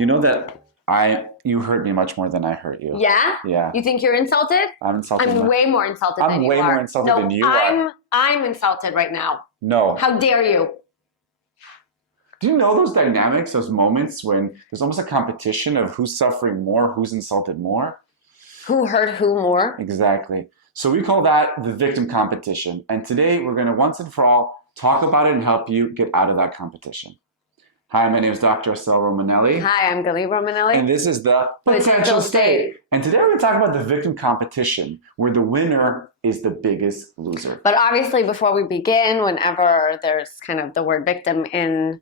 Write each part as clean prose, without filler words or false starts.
You know that you hurt me much more than I hurt you. Yeah? Yeah. You think you're insulted? I'm insulted. I'm way more insulted than you are. I'm way more insulted than you are. I'm insulted right now. No. How dare you? Do you know those dynamics, those moments when there's almost a competition of who's suffering more, who's insulted more? Who hurt who more? Exactly. So we call that the victim competition. And today we're going to once and for all talk about it and help you get out of that competition. Hi, my name is Dr. Assael Romanelli. Hi, I'm Galit Romanelli. And this is the Potential State. And today we're going to talk about the victim competition, where the winner is the biggest loser. But obviously, before we begin, whenever there's kind of the word victim in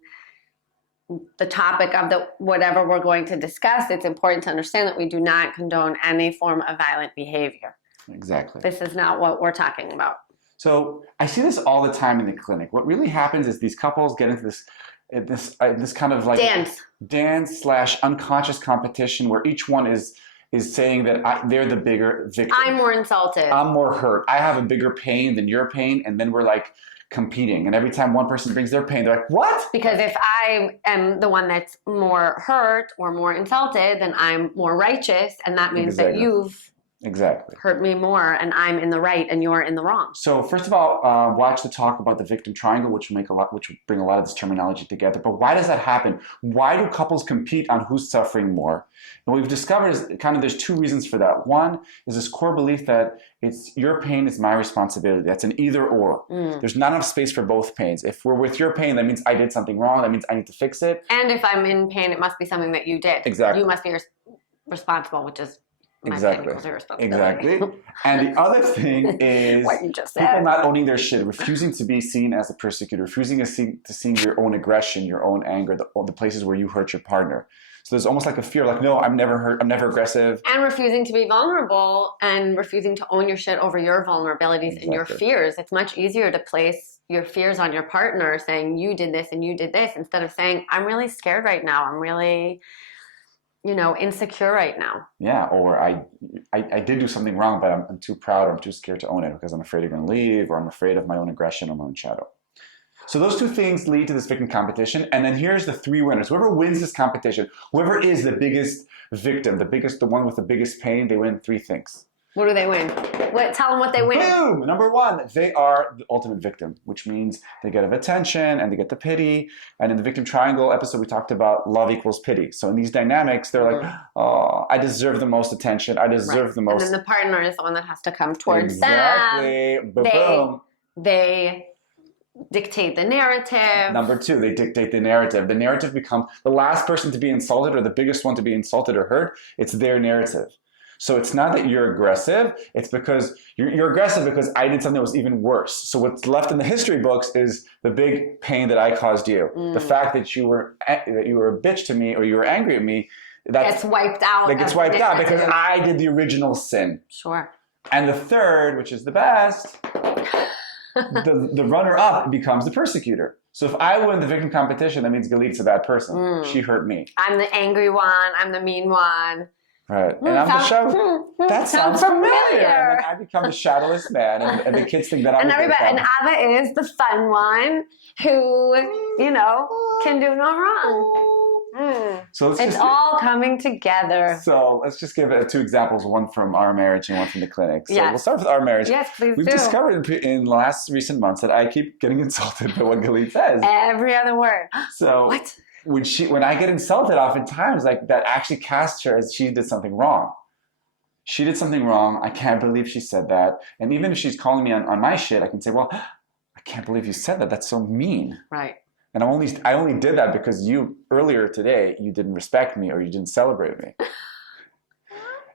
the topic of whatever we're going to discuss, it's important to understand that we do not condone any form of violent behavior. Exactly. This is not what we're talking about. So I see this all the time in the clinic. What really happens is these couples get into this kind of like dance / unconscious competition where each one is saying that they're the bigger victim. I'm more insulted. I'm more hurt. I have a bigger pain than your pain, and then we're like competing. And every time one person brings their pain, they're like, "What?" Because if I am the one that's more hurt or more insulted, then I'm more righteous, and that means that you've hurt me more, and I'm in the right and you're in the wrong. So first of all, watch the talk about the victim triangle, which will bring a lot of this terminology together. But why does that happen? Why do couples compete on who's suffering more? And what we've discovered is kind of there's two reasons for that. One is this core belief that it's your pain is my responsibility. That's an either or. There's not enough space for both pains. If we're with your pain, that means I did something wrong. That means I need to fix it. And if I'm in pain, it must be something that you did. Exactly. You must be responsible, which is Exactly. And the other thing is what you just said. People not owning their shit, refusing to be seen as a persecutor, refusing to see your own aggression, your own anger, the places where you hurt your partner. So there's almost like a fear, like, no, I'm never hurt, I'm never aggressive. And refusing to be vulnerable and refusing to own your shit over your vulnerabilities and your fears. It's much easier to place your fears on your partner, saying you did this and you did this, instead of saying, I'm really scared right now. I'm really insecure right now. Yeah, or I did do something wrong, but I'm too proud or I'm too scared to own it because I'm afraid you're going to leave, or I'm afraid of my own aggression or my own shadow. So those two things lead to this victim competition. And then here's the three winners. Whoever wins this competition, whoever is the biggest victim, the one with the biggest pain, they win three things. What do they win? Tell them what they win. Boom! Number one, they are the ultimate victim, which means they get attention and they get the pity. And in the victim triangle episode, we talked about love equals pity. So in these dynamics, they're like, oh, I deserve the most attention. I deserve the most. And then the partner is the one that has to come towards them. Exactly. Boom. They dictate the narrative. Number two, they dictate the narrative. The narrative becomes the last person to be insulted or the biggest one to be insulted or hurt. It's their narrative. So it's not that you're aggressive. It's because you're aggressive because I did something that was even worse. So what's left in the history books is the big pain that I caused you. The fact that you were a bitch to me or you were angry at me. That gets wiped out. That gets wiped out because I did the original sin. Sure. And the third, which is the best, the runner-up becomes the persecutor. So if I win the victim competition, that means Galit's a bad person. She hurt me. I'm the angry one. I'm the mean one. Right. And I'm the shadow. That sounds familiar. And I become the shadowless man, and the kids think that I'm and Ava is the fun one who, can do no wrong. So it's all coming together. So let's just give two examples, one from our marriage and one from the clinic. So we'll start with our marriage. Yes, please We've discovered in the last recent months that I keep getting insulted by what Galit says. Every other word. So what? When I get insulted, oftentimes like that actually casts her as she did something wrong. She did something wrong. I can't believe she said that. And even if she's calling me on my shit, I can say, well, I can't believe you said that. That's so mean. Right. And I only did that because earlier today you didn't respect me or you didn't celebrate me.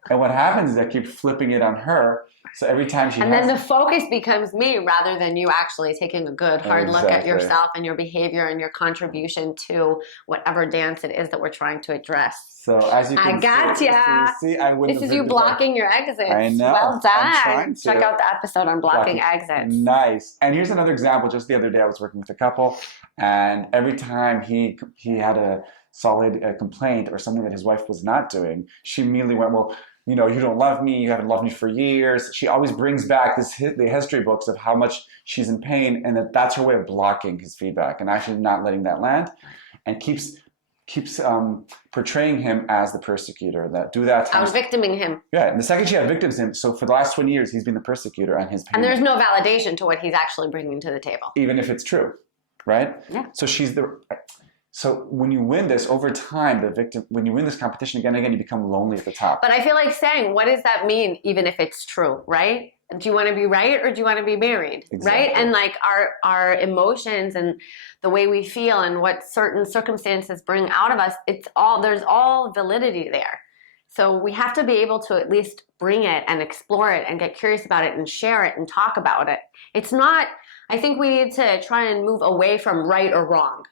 And what happens is I keep flipping it on her. So every time then the focus becomes me rather than you actually taking a good hard look at yourself and your behavior and your contribution to whatever dance it is that we're trying to address. So as you can see, I win. This is you blocking your exits. I know. Well done. Check out the episode on blocking exits. Nice. And here's another example. Just the other day I was working with a couple, and every time he had a solid complaint or something that his wife was not doing, she immediately went, well, you don't love me, you haven't loved me for years. She always brings back the history books of how much she's in pain, and that's her way of blocking his feedback and actually not letting that land, and keeps keeps portraying him as the persecutor. That do that I was victiming him. Yeah, and the second she had victims him, so for the last 20 years, he's been the persecutor and his pain. And there's no validation to what he's actually bringing to the table. Even if it's true, right? Yeah. So when you win this over time, when you win this competition again and again, you become lonely at the top. But I feel like saying, what does that mean, even if it's true, right? Do you want to be right or do you want to be married? Exactly. Right? And like our emotions and the way we feel and what certain circumstances bring out of us, there's all validity there. So we have to be able to at least bring it and explore it and get curious about it and share it and talk about it. I think we need to try and move away from right or wrong,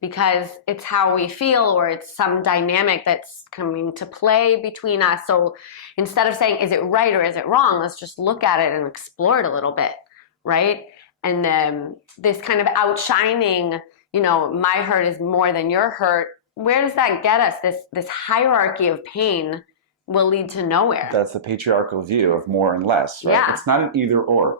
because it's how we feel or it's some dynamic that's coming to play between us. So instead of saying, is it right or is it wrong, let's just look at it and explore it a little bit, right? And this kind of outshining, my hurt is more than your hurt, where does that get us? This hierarchy of pain will lead to nowhere. That's the patriarchal view of more and less, right? Yeah. It's not an either or.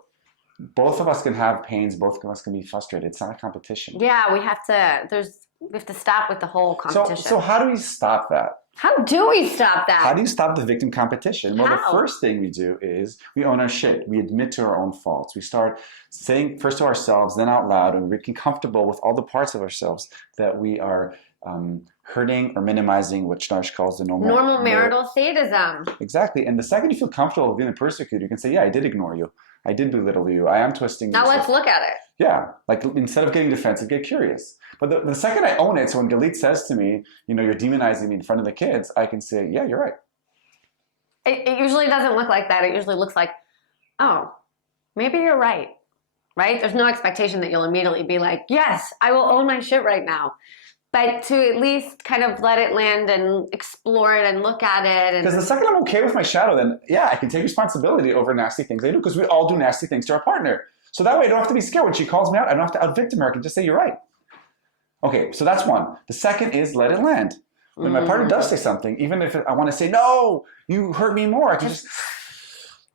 Both of us can have pains. Both of us can be frustrated. It's not a competition. Yeah, we have to stop with the whole competition. So how do we stop that? How do we stop that? How do you stop the victim competition? Well, How? the first thing we do is we own our shit. We admit to our own faults. We start saying first to ourselves, then out loud, and we get comfortable with all the parts of ourselves that we are hurting or minimizing, what Schnarch calls the normal marital sadism. Exactly. And the second you feel comfortable with being a persecutor, you can say, yeah, I did ignore you. I did belittle you. I am twisting. Now let's look at it. Yeah. Like instead of getting defensive, get curious. But the second I own it, so when Galit says to me, you're demonizing me in front of the kids, I can say, yeah, you're right. It usually doesn't look like that. It usually looks like, oh, maybe you're right. Right? There's no expectation that you'll immediately be like, yes, I will own my shit right now. But to at least kind of let it land and explore it and look at it. Because the second I'm okay with my shadow, then yeah, I can take responsibility over nasty things I do, because we all do nasty things to our partner. So that way I don't have to be scared when she calls me out. I don't have to out-victim her. I can just say, you're right. Okay, so that's one. The second is let it land. When my partner does say something, even if I want to say, no, you hurt me more, I can just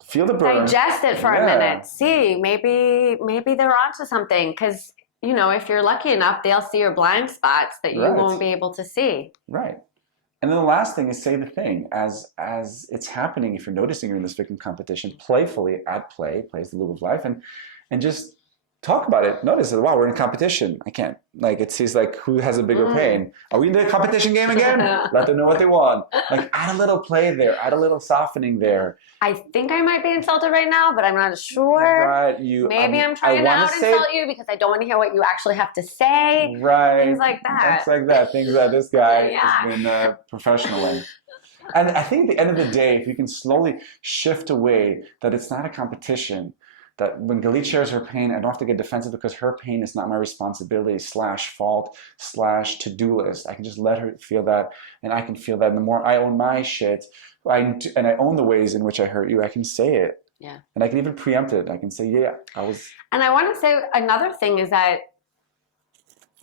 feel the burn. Digest it for a minute. See, maybe they're onto something, because if you're lucky enough, they'll see your blind spots that you won't be able to see. Right. And then the last thing is say the thing. As it's happening, if you're noticing you're in this victim competition, playfully at play is the lube of life, and just talk about it. Notice that, wow, we're in competition. I can't. It seems like who has a bigger pain? Are we in the competition game again? Let them know what they want. Add a little play there. Add a little softening there. I think I might be insulted right now, but I'm not sure. Right. Maybe I'm trying to out-insult you because I don't want to hear what you actually have to say. Right. Things like that. Things like that. Things that this guy has been professional in. And I think at the end of the day, if you can slowly shift away, that it's not a competition, that when Galit shares her pain, I don't have to get defensive because her pain is not my responsibility / fault / to-do list. I can just let her feel that, and I can feel that. And the more I own my shit, and I own the ways in which I hurt you, I can say it. Yeah. And I can even preempt it. I can say, yeah, I was. And I want to say another thing is that,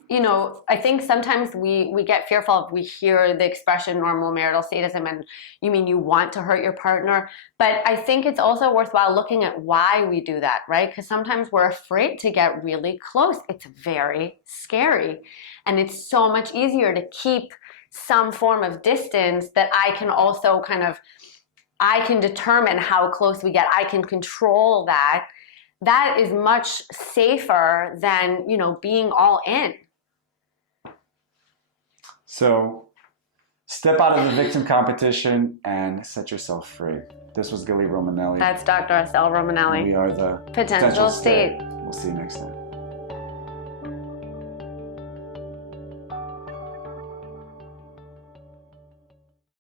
I think sometimes we get fearful if we hear the expression normal marital sadism and you mean you want to hurt your partner. But I think it's also worthwhile looking at why we do that, right? Because sometimes we're afraid to get really close. It's very scary. And it's so much easier to keep some form of distance that I can also I can determine how close we get. I can control that. That is much safer than, being all in. So step out of the victim competition and set yourself free. This was Galit Romanelli. That's Dr. Assael Romanelli. We are the Potential State. We'll see you next time.